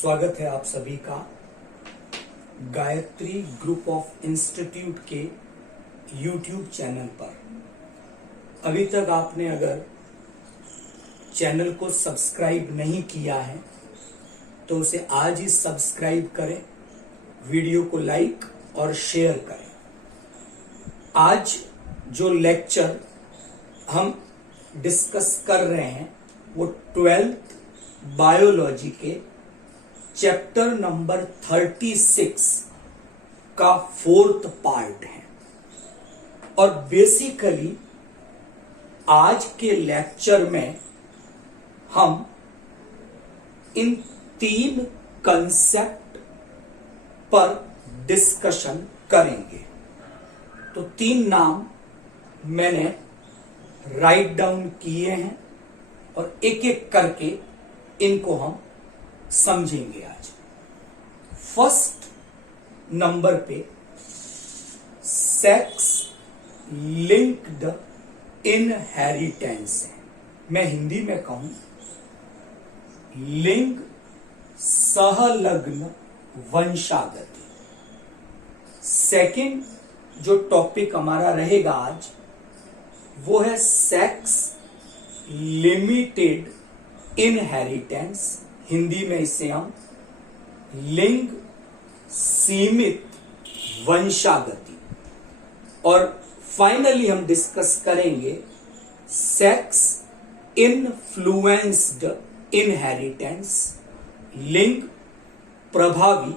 स्वागत है आप सभी का गायत्री ग्रुप ऑफ इंस्टीट्यूट के YouTube चैनल पर। अभी तक आपने अगर चैनल को सब्सक्राइब नहीं किया है तो उसे आज ही सब्सक्राइब करें, वीडियो को लाइक और शेयर करें। आज जो लेक्चर हम डिस्कस कर रहे हैं वो 12th बायोलॉजी के चैप्टर नंबर 36 का 4th पार्ट है। और बेसिकली आज के लेक्चर में हम इन 3 कंसेप्ट पर डिस्कशन करेंगे। तो 3 नाम मैंने राइट डाउन किए हैं और एक एक करके इनको हम समझेंगे आज। फर्स्ट नंबर पे सेक्स लिंक्ड इनहेरिटेंस है। मैं हिंदी में कहूं लिंग सहलग्न वंशागति। सेकंड जो टॉपिक हमारा रहेगा आज वो है सेक्स लिमिटेड इनहेरिटेंस। हिंदी में इसे हम लिंग सीमित वंशागति। और फाइनली हम डिस्कस करेंगे सेक्स इन्फ्लुएंस्ड इनहेरिटेंस, लिंग प्रभावी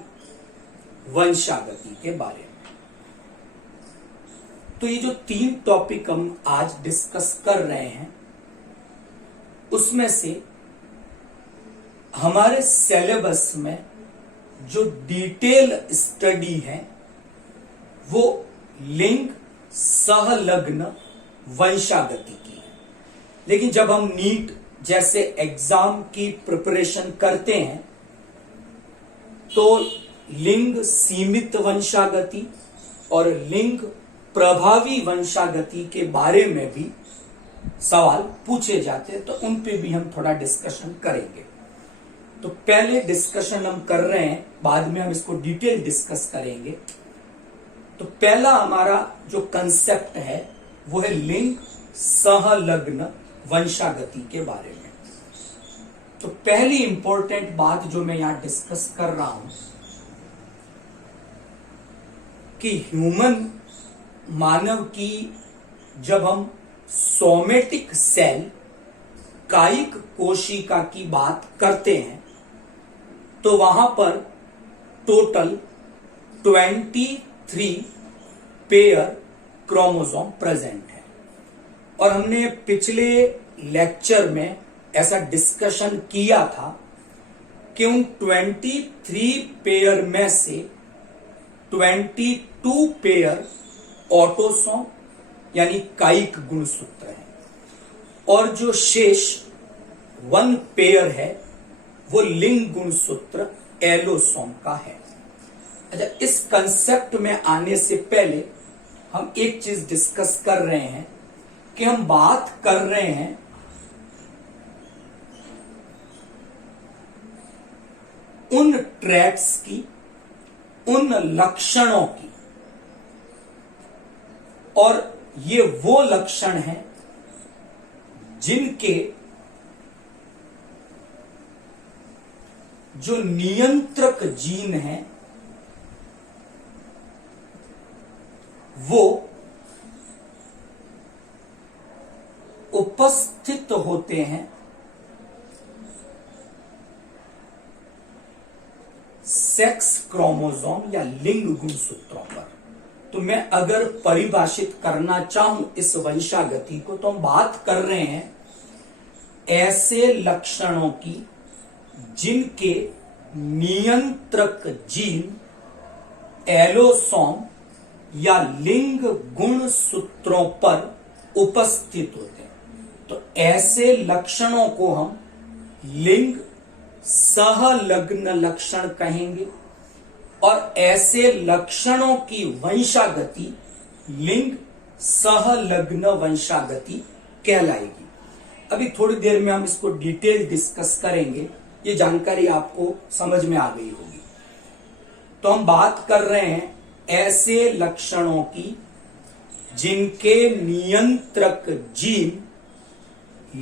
वंशागति के बारे में। तो ये जो 3 टॉपिक हम आज डिस्कस कर रहे हैं उसमें से हमारे सिलेबस में जो डिटेल स्टडी है वो लिंग सहलग्न वंशागति की है। लेकिन जब हम नीट जैसे एग्जाम की प्रिपरेशन करते हैं तो लिंग सीमित वंशागति और लिंग प्रभावी वंशागति के बारे में भी सवाल पूछे जाते हैं, तो उन पे भी हम थोड़ा डिस्कशन करेंगे। तो पहले डिस्कशन हम कर रहे हैं, बाद में हम इसको डिटेल डिस्कस करेंगे। तो पहला हमारा जो कंसेप्ट है वो है लिंग सहलग्न वंशागति के बारे में। तो पहली इंपॉर्टेंट बात जो मैं यहां डिस्कस कर रहा हूं कि ह्यूमन मानव की जब हम सोमेटिक सेल कायिक कोशिका की बात करते हैं तो वहां पर टोटल 23 पेयर क्रोमोसोम प्रेजेंट है। और हमने पिछले लेक्चर में ऐसा डिस्कशन किया था कि उन 23 पेयर में से 22 पेयर ऑटोसोम यानी कायिक गुणसूत्र है और जो शेष 1 पेयर है वो लिंग गुणसूत्र एलोसोम का है। अच्छा, इस कंसेप्ट में आने से पहले हम एक चीज डिस्कस कर रहे हैं कि हम बात कर रहे हैं उन ट्रैट्स की, उन लक्षणों की, और ये वो लक्षण हैं जिनके जो नियंत्रक जीन है वो उपस्थित होते हैं सेक्स क्रोमोसोम या लिंग गुणसूत्रों पर। तो मैं अगर परिभाषित करना चाहूं इस वंशागति को तो हम बात कर रहे हैं ऐसे लक्षणों की जिनके नियंत्रक जीन एलोसोम या लिंग गुणसूत्रों पर उपस्थित होते हैं। तो ऐसे लक्षणों को हम लिंग सहलग्न लक्षण कहेंगे और ऐसे लक्षणों की वंशागति लिंग सहलग्न वंशागति कहलाएगी। अभी थोड़ी देर में हम इसको डिटेल डिस्कस करेंगे ये जानकारी आपको समझ में आ गई होगी। तो हम बात कर रहे हैं ऐसे लक्षणों की जिनके नियंत्रक जीन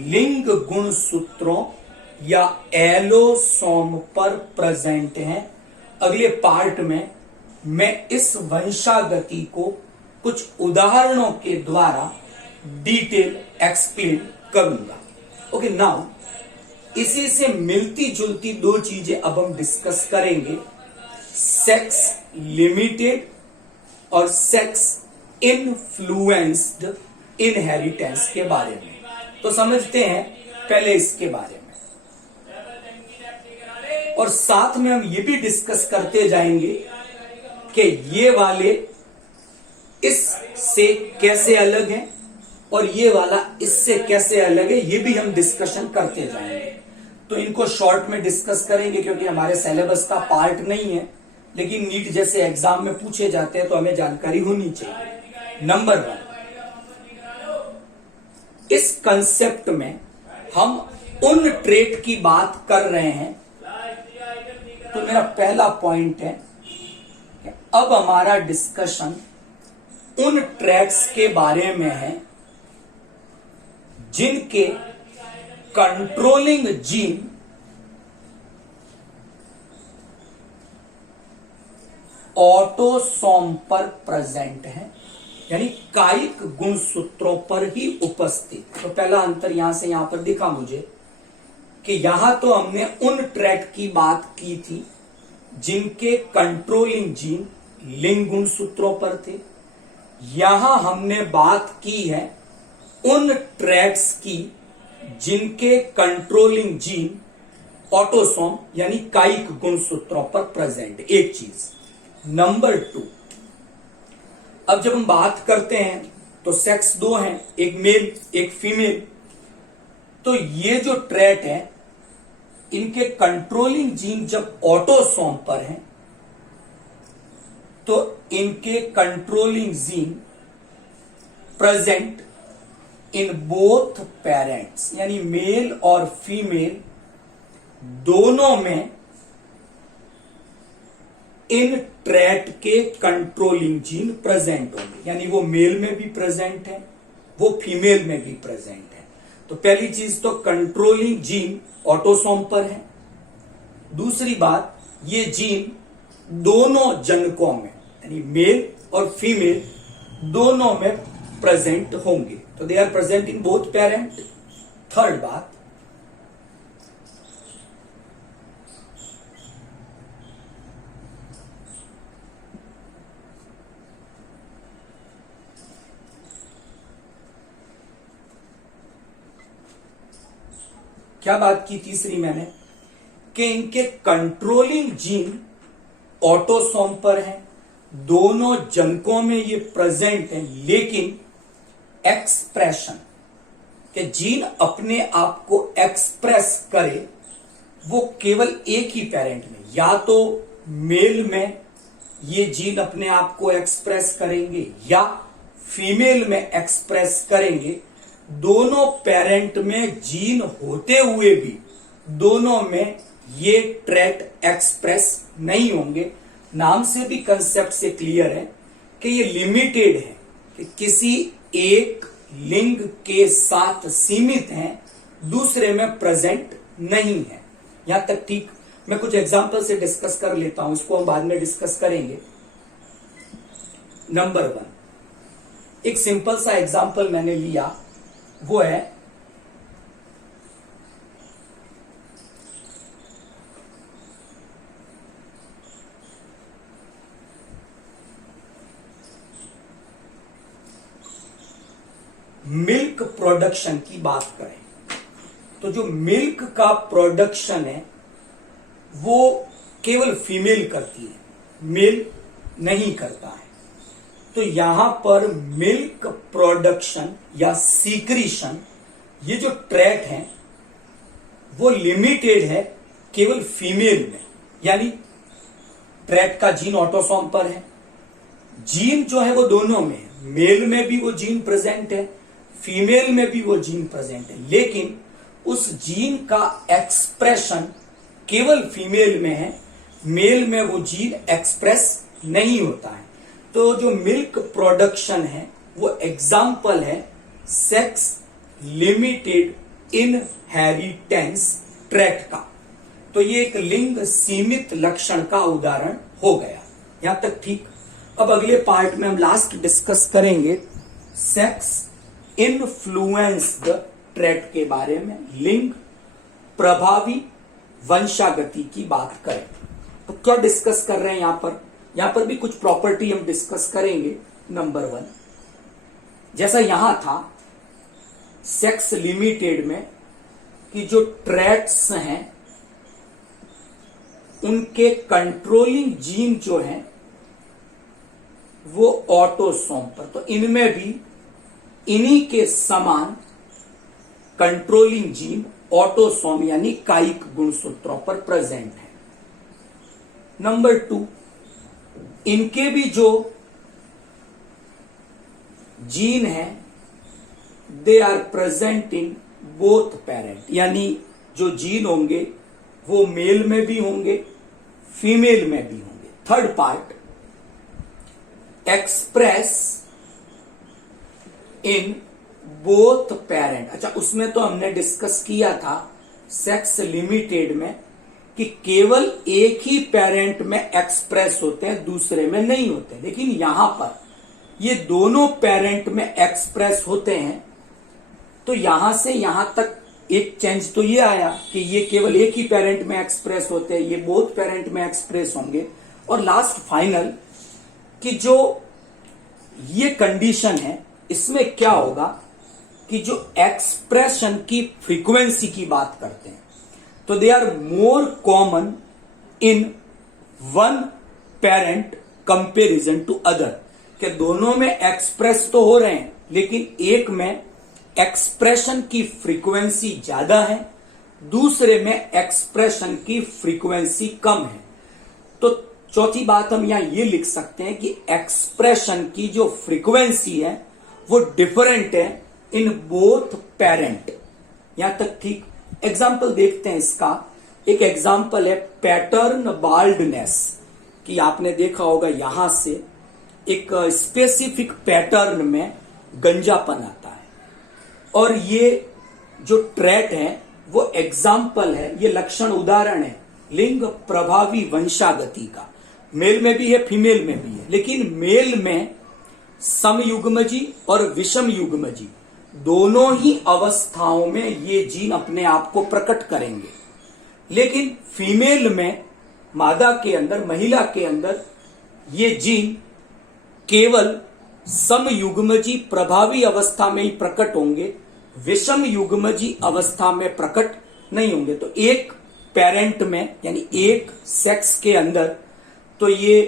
लिंग गुणसूत्रों या एलोसोम पर प्रेजेंट हैं। अगले पार्ट में मैं इस वंशागति को कुछ उदाहरणों के द्वारा डिटेल एक्सप्लेन करूंगा। ओके, नाउ इसी से मिलती जुलती दो चीजें अब हम डिस्कस करेंगे, सेक्स लिमिटेड और सेक्स इन्फ्लुएंस्ड इनहेरिटेंस के बारे में। तो समझते हैं पहले इसके बारे में, और साथ में हम ये भी डिस्कस करते जाएंगे कि ये वाले इससे कैसे अलग हैं और ये वाला इससे कैसे अलग है, ये भी हम डिस्कशन करते जाएंगे। तो इनको शॉर्ट में डिस्कस करेंगे क्योंकि हमारे सिलेबस का पार्ट नहीं है, लेकिन नीट जैसे एग्जाम में पूछे जाते हैं तो हमें जानकारी होनी चाहिए। नंबर 1, इस कंसेप्ट में हम उन ट्रेट की बात कर रहे हैं। तो मेरा पहला पॉइंट है कि अब हमारा डिस्कशन उन ट्रेट्स के बारे में है जिनके कंट्रोलिंग जीन ऑटोसोम पर प्रेजेंट है, यानी कायिक गुणसूत्रों पर ही उपस्थित। तो पहला अंतर यहां से यहां पर दिखा मुझे कि यहां तो हमने उन ट्रेट की बात की थी जिनके कंट्रोलिंग जीन लिंग गुणसूत्रों पर थे। यहां हमने बात की है उन ट्रेट्स की जिनके कंट्रोलिंग जीन ऑटोसोम यानी कायिक गुणसूत्रों पर प्रेजेंट। एक चीज। नंबर 2, अब जब हम बात करते हैं तो सेक्स दो हैं, एक मेल एक फीमेल। तो ये जो ट्रेट है इनके कंट्रोलिंग जीन जब ऑटोसोम पर हैं तो इनके controlling gene present in both parents, यानी मेल और फीमेल दोनों में इन ट्रेट के कंट्रोलिंग जीन प्रेजेंट होंगे, यानी वो मेल में भी प्रेजेंट है वो फीमेल में भी प्रेजेंट है। तो पहली चीज तो कंट्रोलिंग जीन ऑटोसोम पर है। दूसरी बात, ये जीन दोनों जनकों में यानी मेल और फीमेल दोनों में प्रेजेंट होंगे। तो they are present in both parent. Third बात, क्या बात की तीसरी मैंने कि इनके कंट्रोलिंग जीन ऑटोसोम पर है, दोनों जनकों में ये प्रेजेंट है, लेकिन एक्सप्रेशन के जीन अपने आप को एक्सप्रेस करे वो केवल एक ही पेरेंट में, या तो मेल में ये जीन अपने आप को एक्सप्रेस करेंगे या फीमेल में एक्सप्रेस करेंगे। दोनों पेरेंट में जीन होते हुए भी दोनों में ये ट्रेट एक्सप्रेस नहीं होंगे। नाम से भी कंसेप्ट से क्लियर है कि ये लिमिटेड है, कि किसी एक लिंग के साथ सीमित हैं, दूसरे में प्रेजेंट नहीं है। यहां तक ठीक। मैं कुछ एग्जांपल से डिस्कस कर लेता हूं, इसको हम बाद में डिस्कस करेंगे। नंबर 1, एक सिंपल सा एग्जांपल मैंने लिया, वो है मिल्क प्रोडक्शन की बात करें तो जो मिल्क का प्रोडक्शन है वो केवल फीमेल करती है, मेल नहीं करता है। तो यहां पर मिल्क प्रोडक्शन या सीक्रीशन, ये जो ट्रेट है वो लिमिटेड है केवल फीमेल में, यानी ट्रेट का जीन ऑटोसोम पर है। जीन जो है वो दोनों में है, मेल में भी वो जीन प्रेजेंट है, फीमेल में भी वो जीन प्रेजेंट है, लेकिन उस जीन का एक्सप्रेशन केवल फीमेल में है, मेल में वो जीन एक्सप्रेस नहीं होता है। तो जो मिल्क प्रोडक्शन है वो एग्जाम्पल है सेक्स लिमिटेड इनहेरिटेंस ट्रैट का। तो ये एक लिंग सीमित लक्षण का उदाहरण हो गया। यहां तक ठीक। अब अगले पार्ट में हम लास्ट डिस्कस करेंगे सेक्स इन्फ्लुएंस्ड ट्रैट के बारे में, लिंग प्रभावी वंशागति की बात करें। तो क्या डिस्कस कर रहे हैं यहां पर भी कुछ प्रॉपर्टी हम डिस्कस करेंगे। नंबर 1, जैसा यहां था सेक्स लिमिटेड में कि जो ट्रैट्स हैं उनके कंट्रोलिंग जीन जो है वो ऑटोसोम पर, तो इनमें भी इन्हीं के समान कंट्रोलिंग जीन ऑटोसोम यानी कायिक गुणसूत्रों पर प्रेजेंट है। नंबर 2, इनके भी जो जीन है they are present in both parent, यानी जो जीन होंगे वो मेल में भी होंगे फीमेल में भी होंगे। Third part, express in both parent. अच्छा, उसमें तो हमने डिस्कस किया था सेक्स लिमिटेड में कि केवल एक ही पेरेंट में एक्सप्रेस होते हैं, दूसरे में नहीं होते, लेकिन यहां पर ये दोनों पेरेंट में एक्सप्रेस होते हैं। तो यहां से यहां तक एक चेंज तो ये आया कि ये केवल एक ही पेरेंट में एक्सप्रेस होते हैं, ये बोथ पेरेंट में एक्सप्रेस होंगे। और लास्ट फाइनल कि जो ये कंडीशन है इसमें क्या होगा कि जो एक्सप्रेशन की फ्रीक्वेंसी की बात करते हैं तो they are more common in one parent comparison to other, कि दोनों में एक्सप्रेस तो हो रहे हैं लेकिन एक में एक्सप्रेशन की फ्रीक्वेंसी ज्यादा है, दूसरे में एक्सप्रेशन की फ्रीक्वेंसी कम है। तो चौथी बात हम यहां ये लिख सकते हैं कि एक्सप्रेशन की जो फ्रीक्वेंसी है वो डिफरेंट है इन बोथ पेरेंट। यहां तक ठीक। एग्जाम्पल देखते हैं इसका। एक एग्जाम्पल है पैटर्न बाल्डनेस, कि आपने देखा होगा यहां से एक स्पेसिफिक पैटर्न में गंजापन आता है, और ये जो ट्रैट है वो एग्जाम्पल है, ये लक्षण उदाहरण है लिंग प्रभावी वंशागति का। मेल में भी है फीमेल में भी है, लेकिन मेल में समयुग्मजी और विषम युग्मजी दोनों ही अवस्थाओं में ये जीन अपने आप को प्रकट करेंगे, लेकिन फीमेल में मादा के अंदर, महिला के अंदर ये जीन केवल समयुग्मजी प्रभावी अवस्था में ही प्रकट होंगे, विषम युग्मजी अवस्था में प्रकट नहीं होंगे। तो एक पेरेंट में यानी एक सेक्स के अंदर तो ये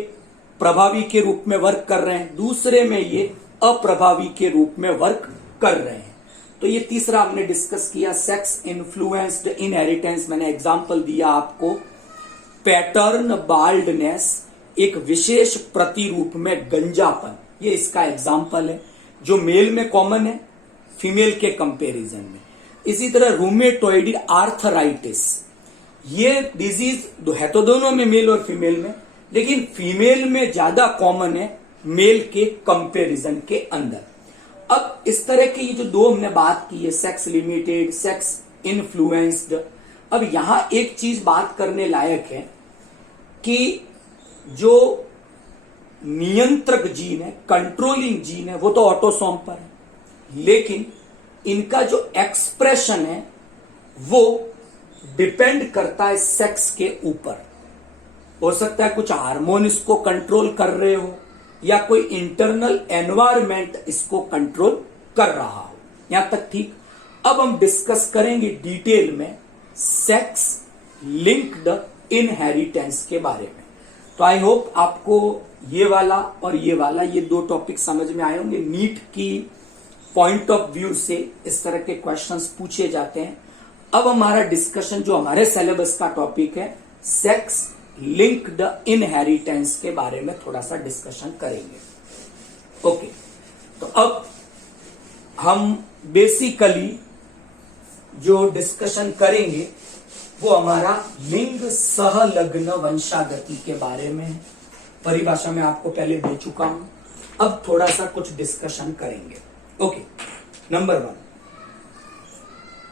प्रभावी के रूप में वर्क कर रहे हैं, दूसरे में ये अप्रभावी के रूप में वर्क कर रहे हैं। तो ये तीसरा हमने डिस्कस किया सेक्स इन्फ्लुएंस्ड इनहेरिटेंस। मैंने एग्जांपल दिया आपको पैटर्न बाल्डनेस, एक विशेष प्रतिरूप में गंजापन, ये इसका एग्जांपल है जो मेल में कॉमन है फीमेल के कंपैरिजन में। इसी तरह रूमेटोइड आर्थराइटिस, ये डिजीज है तो दोनों में मेल और फीमेल में, लेकिन फीमेल में ज्यादा कॉमन है मेल के कंपैरिजन के अंदर। अब इस तरह की ये जो दो हमने बात की है सेक्स लिमिटेड, सेक्स इन्फ्लुएंस्ड, अब यहां एक चीज बात करने लायक है कि जो नियंत्रक जीन है, कंट्रोलिंग जीन है, वो तो ऑटोसोम पर है, लेकिन इनका जो एक्सप्रेशन है वो डिपेंड करता है सेक्स के ऊपर। हो सकता है कुछ हार्मोन इसको कंट्रोल कर रहे हो या कोई इंटरनल एनवायरमेंट इसको कंट्रोल कर रहा हो। यहां तक ठीक। अब हम डिस्कस करेंगे डिटेल में सेक्स लिंक्ड इनहेरिटेंस के बारे में। तो आई होप आपको ये वाला और ये दो टॉपिक समझ में आए होंगे। नीट की पॉइंट ऑफ व्यू से इस तरह के क्वेश्चंस पूछे जाते हैं। अब हमारा डिस्कशन जो हमारे सिलेबस का टॉपिक है सेक्स लिंक्ड इनहेरिटेंस के बारे में थोड़ा सा डिस्कशन करेंगे। ओके, तो अब हम बेसिकली जो डिस्कशन करेंगे वो हमारा लिंग सहलग्न वंशागति के बारे में है। परिभाषा में आपको पहले दे चुका हूं, अब थोड़ा सा कुछ डिस्कशन करेंगे। ओके, नंबर 1,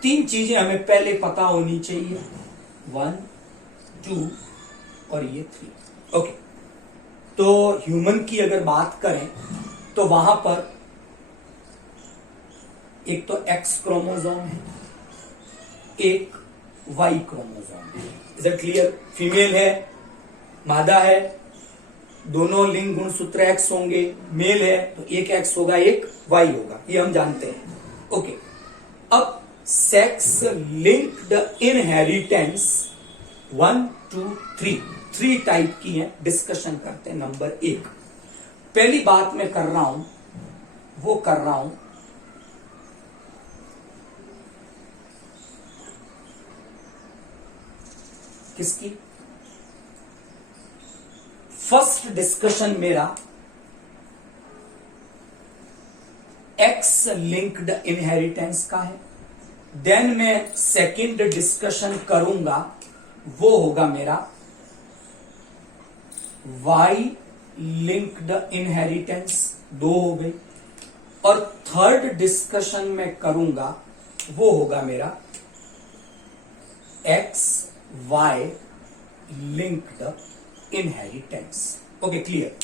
3 चीजें हमें पहले पता होनी चाहिए, 1, 2 और ये 3। ओके, तो ह्यूमन की अगर बात करें तो वहां पर एक तो एक्स क्रोमोसोम है, एक वाई क्रोमोसोम है। Is it clear? फीमेल है, मादा है, दोनों लिंग गुणसूत्र एक्स होंगे। मेल है तो एक एक्स होगा, एक वाई होगा, ये हम जानते हैं। ओके, अब सेक्स लिंक्ड इनहेरिटेंस 1, 2, 3 टाइप की है, डिस्कशन करते हैं। नंबर 1, पहली बात मैं कर रहा हूं, वो कर रहा हूं किसकी? फर्स्ट डिस्कशन मेरा एक्स लिंक्ड इनहेरिटेंस का है। देन मैं सेकंड डिस्कशन करूंगा, वो होगा मेरा वाई लिंक्ड इनहेरिटेंस, 2 हो गई। और थर्ड डिस्कशन में करूंगा, वो होगा मेरा X Y linked inheritance. Okay, clear?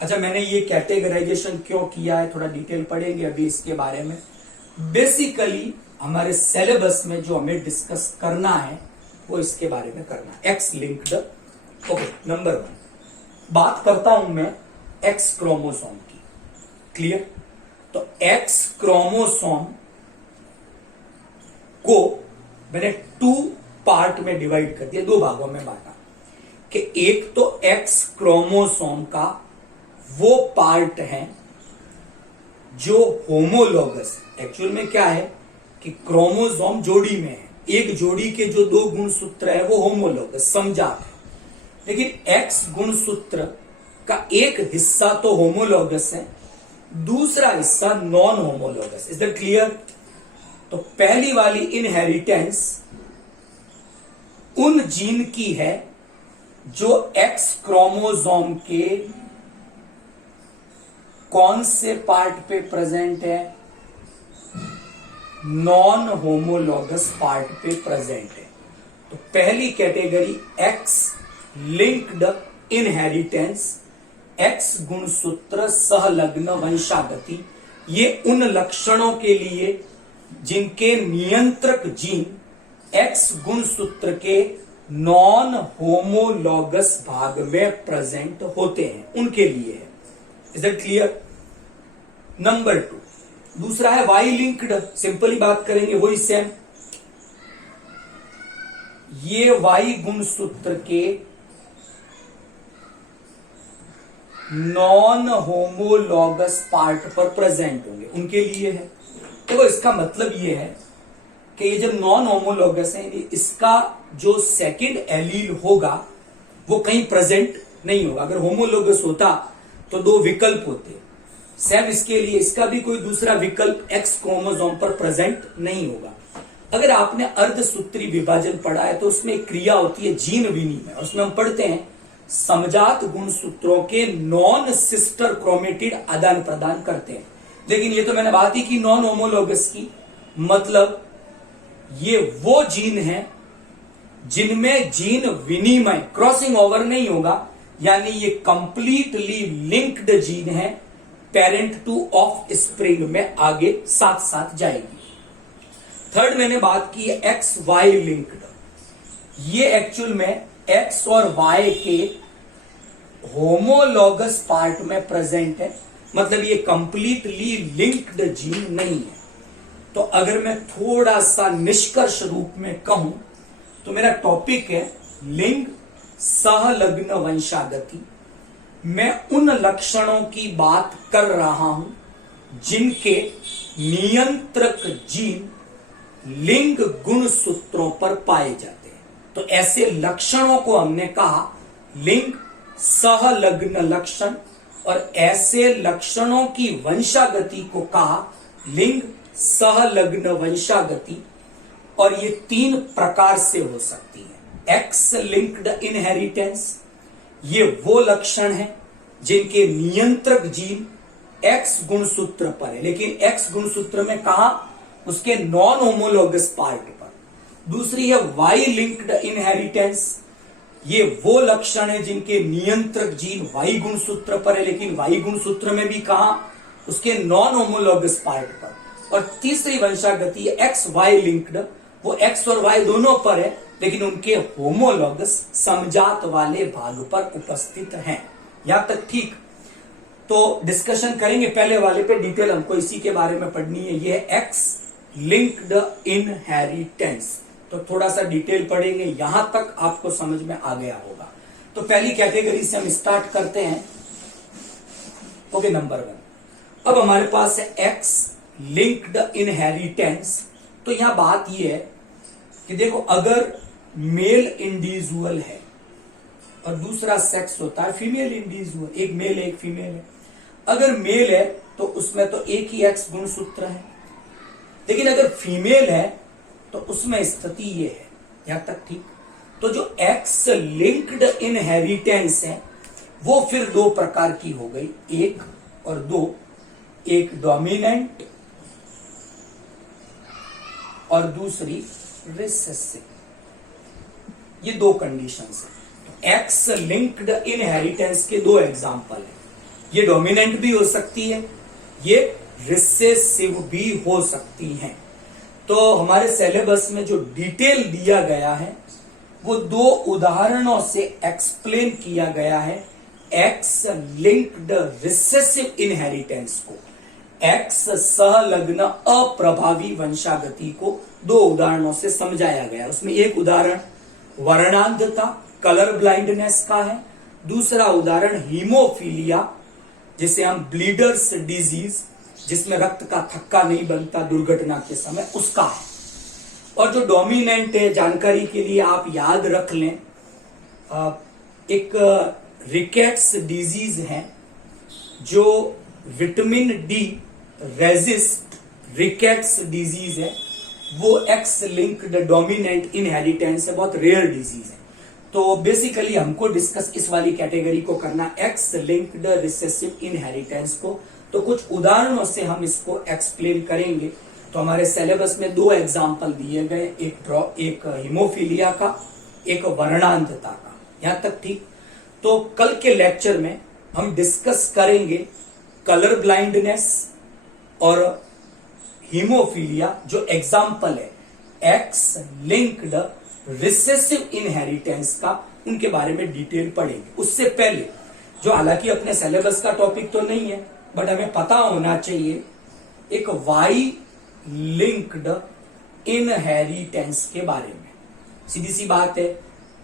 अच्छा, मैंने ये कैटेगराइजेशन क्यों किया है, थोड़ा डिटेल पढ़ेंगे अभी इसके बारे में। बेसिकली हमारे सिलेबस में जो हमें डिस्कस करना है वो इसके बारे में करना है, एक्स लिंक्ड। ओके, नंबर 1 बात करता हूं मैं एक्स क्रोमोसोम की। क्लियर? तो एक्स क्रोमोसोम को मैंने 2 पार्ट में डिवाइड कर दिया, 2 भागों में बांटा कि एक तो एक्स क्रोमोसोम का वो पार्ट है जो होमोलोगस, एक्चुअल में क्या है कि क्रोमोसोम जोड़ी में है, एक जोड़ी के जो 2 गुणसूत्र है वो होमोलोगस समजात है, लेकिन एक्स गुणसूत्र का एक हिस्सा तो होमोलोगस है, दूसरा हिस्सा non homologous. Is that clear? तो पहली वाली इनहेरिटेंस उन जीन की है जो एक्स क्रोमोसोम के कौन से पार्ट पे प्रेजेंट है? नॉन होमोलोगस पार्ट पे प्रेजेंट है। तो पहली category x linked inheritance, x गुणसूत्र सहलग्न वंशागति, ये उन लक्षणों के लिए जिनके नियंत्रक जीन एक्स गुणसूत्र के नॉन होमोलॉगस भाग में प्रेजेंट होते हैं, उनके लिए है। Is that clear? नंबर 2, दूसरा है वाई लिंक्ड। सिंपली बात करेंगे वही सेम, ये वाई गुणसूत्र के नॉन होमोलॉगस पार्ट पर प्रेजेंट होंगे, उनके लिए है। तो इसका मतलब ये है कि ये जब नॉन होमोलॉगस है, इसका जो सेकंड एलील होगा वो कहीं प्रेजेंट नहीं होगा। अगर होमोलॉगस होता तो 2 विकल्प होते, सेम इसके लिए इसका भी कोई दूसरा विकल्प एक्स क्रोमोसोम पर प्रेजेंट नहीं होगा। अगर आपने अर्धसूत्री विभाजन पढ़ा है तो उसमें एक क्रिया होती है जीन विनिमय, उसमें हम पढ़ते हैं समजात गुणसूत्रों के नॉन सिस्टर क्रोमेटिड आदान प्रदान करते हैं। लेकिन ये तो मैंने बात ही की नॉन होमोलॉगस की, मतलब ये वो जीन है जिनमें जीन विनिमय क्रॉसिंग ओवर नहीं होगा, यानी ये कंप्लीटली लिंक्ड जीन है, पेरेंट टू ऑफ स्प्रिंग में आगे साथ साथ जाएगी। थर्ड मैंने बात की है एक्स वाई लिंक्ड, ये एक्चुअल में एक्स और वाई के होमोलॉगस पार्ट में प्रेजेंट है, मतलब ये कंप्लीटली लिंक्ड जीन नहीं है। तो अगर मैं थोड़ा सा निष्कर्ष रूप में कहूं तो मेरा टॉपिक है लिंग सहलग्न वंशागति। मैं उन लक्षणों की बात कर रहा हूं जिनके नियंत्रक जीन लिंग गुण सूत्रों पर पाए जाते हैं। तो ऐसे लक्षणों को हमने कहा लिंग सहलग्न लक्षण, और ऐसे लक्षणों की वंशागति को कहा लिंग सहलग्न वंशागति। और ये 3 प्रकार से हो सकती है। एक्स लिंक्ड इनहेरिटेंस, ये वो लक्षण है जिनके नियंत्रक जीन एक्स गुणसूत्र पर है, लेकिन एक्स गुणसूत्र में कहा, उसके नॉन होमोलोगस पार्ट पर। दूसरी है वाई लिंक्ड इनहेरिटेंस, ये वो लक्षण है जिनके नियंत्रक जीन वाई गुणसूत्र पर है, लेकिन वाई गुणसूत्र में भी कहा, उसके नॉन होमोलोगस पार्ट पर। और तीसरी वंशागति है एक्स वाई लिंक्ड, वो एक्स और वाई दोनों पर है, लेकिन उनके होमोलोगस समजात वाले भाग पर उपस्थित हैं। यहां तक ठीक? तो डिस्कशन करेंगे पहले वाले पे, डिटेल हमको इसी के बारे में पढ़नी है। ये है एक्स लिंक्ड इनहेरिटेंस, तो थोड़ा सा डिटेल पढ़ेंगे, यहां तक आपको समझ में आ गया होगा। तो पहली कैटेगरी से हम स्टार्ट करते हैं। Okay, number 1। अब हमारे पास है एक्स लिंक्ड इनहेरिटेंस। तो यहां बात यह है कि देखो, अगर मेल इंडिविजुअल है और दूसरा सेक्स होता है फीमेल इंडिविजुअल, एक मेल है एक फीमेल है। अगर मेल है तो उसमें तो एक ही एक्स गुणसूत्र है, लेकिन अगर फीमेल है तो उसमें स्थिति ये है। यहां तक ठीक? तो जो एक्स लिंक्ड इनहेरिटेंस है वो फिर 2 प्रकार की हो गई, 1 और 2। एक डोमिनेंट और दूसरी रिसेसिव, ये 2 कंडीशंस है। एक्स लिंक्ड इनहेरिटेंस के 2 एग्जाम्पल है। ये डोमिनेंट भी हो सकती है, ये रिसेसिव भी हो सकती हैं। तो हमारे सिलेबस में जो डिटेल दिया गया है वो 2 उदाहरणों से एक्सप्लेन किया गया है एक्स लिंक्ड रिसेसिव इनहेरिटेंस को। एक्स सहलग्न अप्रभावी वंशागति को 2 उदाहरणों से समझाया गया। उसमें एक उदाहरण वर्णांधता, कलर ब्लाइंडनेस का है। दूसरा उदाहरण हीमोफीलिया, जिसे हम ब्लीडर्स डिजीज, जिसमें रक्त का थक्का नहीं बनता दुर्घटना के समय, उसका है। और जो डोमिनेंट है, जानकारी के लिए आप याद रख लें, एक रिकेट्स डिजीज है जो vitamin D resist rickets disease है, वो एक्स लिंक्ड डोमिनेंट इनहेरिटेंस है, बहुत रेयर डिजीज है। तो बेसिकली हमको डिस्कस इस वाली कैटेगरी को करना, एक्स लिंक्ड रिसेसिव इनहेरिटेंस को। तो कुछ उदाहरणों से हम इसको एक्सप्लेन करेंगे। तो हमारे सिलेबस में 2 एग्जाम्पल दिए गए, एक हीमोफीलिया का, एक वर्णांधता का। यहां तक ठीक? तो कल के लेक्चर में हम डिस्कस करेंगे कलर ब्लाइंडनेस और हीमोफीलिया, जो एग्जाम्पल है एक्स लिंक्ड रिसेसिव इनहेरिटेंस का, उनके बारे में डिटेल पढ़ेंगे। उससे पहले, जो हालांकि अपने सिलेबस का टॉपिक तो नहीं है, बट हमें पता होना चाहिए, एक वाई लिंक्ड इनहेरिटेंस के बारे में। सीधी सी बात है,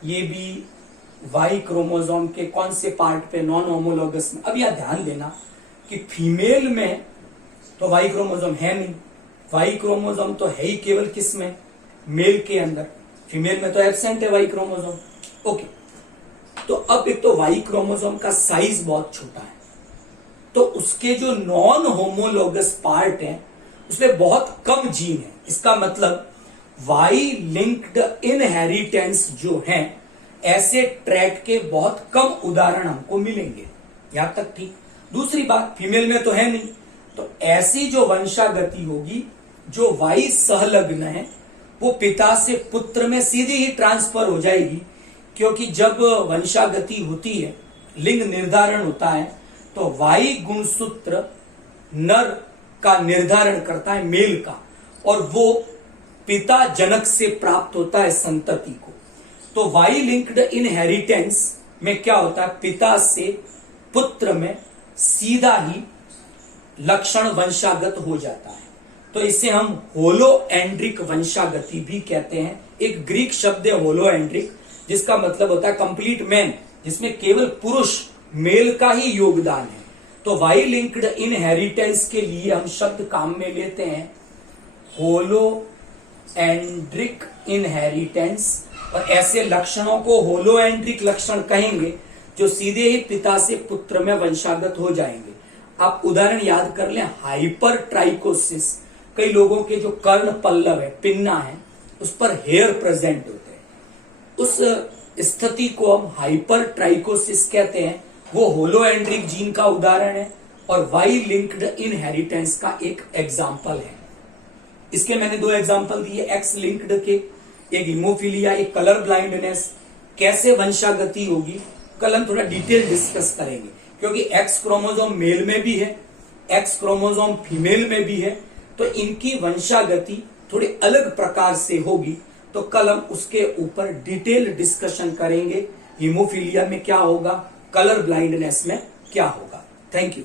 ये भी वाई क्रोमोसोम के कौन से पार्ट पे, नॉन होमोलोगस में। अब यह ध्यान देना कि फीमेल में तो वाई क्रोमोसोम है नहीं, वाई क्रोमोसोम तो है ही केवल किस में, मेल के अंदर। फीमेल में तो एब्सेंट है वाई क्रोमोसोम। ओके, तो अब एक तो वाई क्रोमोसोम का साइज बहुत छोटा है, तो उसके जो नॉन होमोलोगस पार्ट है उसमें बहुत कम जीन है। इसका मतलब वाई लिंक्ड इनहेरिटेंस जो है, ऐसे ट्रैट के बहुत कम उदाहरण हमको मिलेंगे। यहां तक ठीक? दूसरी बात, फीमेल में तो है नहीं, तो ऐसी जो वंशागति होगी जो वाई सहलग्न है, वो पिता से पुत्र में सीधी ही ट्रांसफर हो जाएगी, क्योंकि जब वंशागति होती है, लिंग निर्धारण होता है, तो वाई गुणसूत्र नर का निर्धारण करता है, मेल का, और वो पिता जनक से प्राप्त होता है संतति को। तो वाई लिंक्ड इनहेरिटेंस में क्या होता है, पिता से पुत्र में सीधा ही लक्षण वंशागत हो जाता है। तो इसे हम होलोएंड्रिक वंशागति भी कहते हैं। एक ग्रीक शब्द है होलोएंड्रिक, जिसका मतलब होता है कंप्लीट मैन, जिसमें केवल पुरुष मेल का ही योगदान है। तो वाई लिंक्ड इनहेरिटेंस के लिए हम शब्द काम में लेते हैं होलोएंड्रिक इनहेरिटेंस, और ऐसे लक्षणों को होलोएंड्रिक लक्षण कहेंगे जो सीधे ही पिता से पुत्र में वंशागत हो जाएंगे। आप उदाहरण याद कर लें, हाइपर ट्राइकोसिस, कई लोगों के जो कर्ण पल्लव है, पिन्ना है, उस पर हेयर प्रेजेंट होते हैं। उस स्थिति को हम हाइपर ट्राइकोसिस कहते हैं। वो होलोएंड्रिक जीन का उदाहरण है और वाई लिंक्ड इनहेरिटेंस का एक एग्जाम्पल है। इसके मैंने दो एग्जाम्पल दिए, एक्स लिंक्ड के, एक हीमोफीलिया, एक कलर ब्लाइंडनेस। कैसे वंशागति होगी कल हम थोड़ा डिटेल डिस्कस करेंगे, क्योंकि एक्स क्रोमोसोम मेल में भी है, एक्स क्रोमोसोम फीमेल में भी है, तो इनकी वंशागति थोड़ी अलग प्रकार से होगी। तो कल हम उसके ऊपर डिटेल डिस्कशन करेंगे, हीमोफीलिया में क्या होगा, कलर ब्लाइंडनेस में क्या होगा। Thank you.